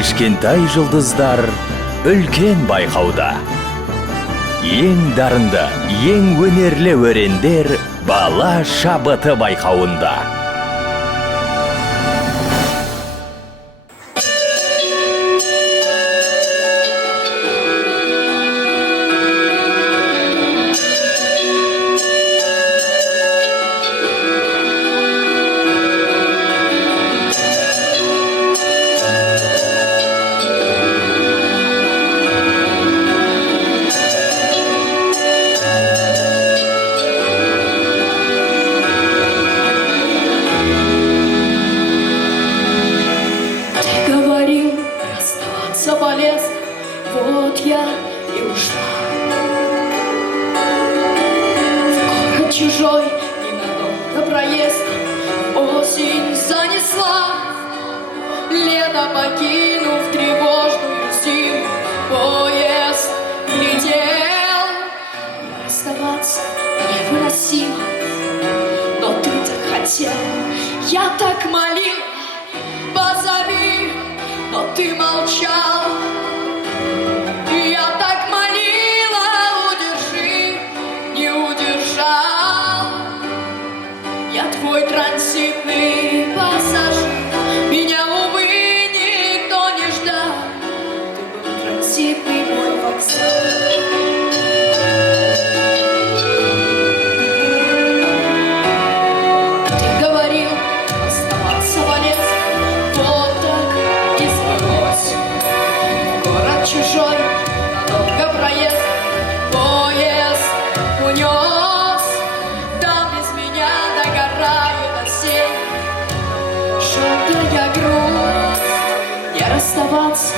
Кішкентай жұлдыздар үлкен байқауда. Ең дарынды, ең өнерлі өрендер бала шабыты байқауында. Полез, вот я и ушла в город чужой, ненадолго проезд. Осень занесла, лето покинув тревожную зиму. Поезд летел, и расставаться невыносимо. Но ты так хотел, я так молил, позови, но ты молчал. Я так молила, удержи, не удержал. Я твой транзитный пассажир, меня, увы, никто не ждал. Ты был транзитный мой вокзал. Ты говорил, оставаться полезно, вот так и сбылось. Город чужой, надолго проезд, поезд унес. Там без меня догорает осень, желтая грусть. Не расставаться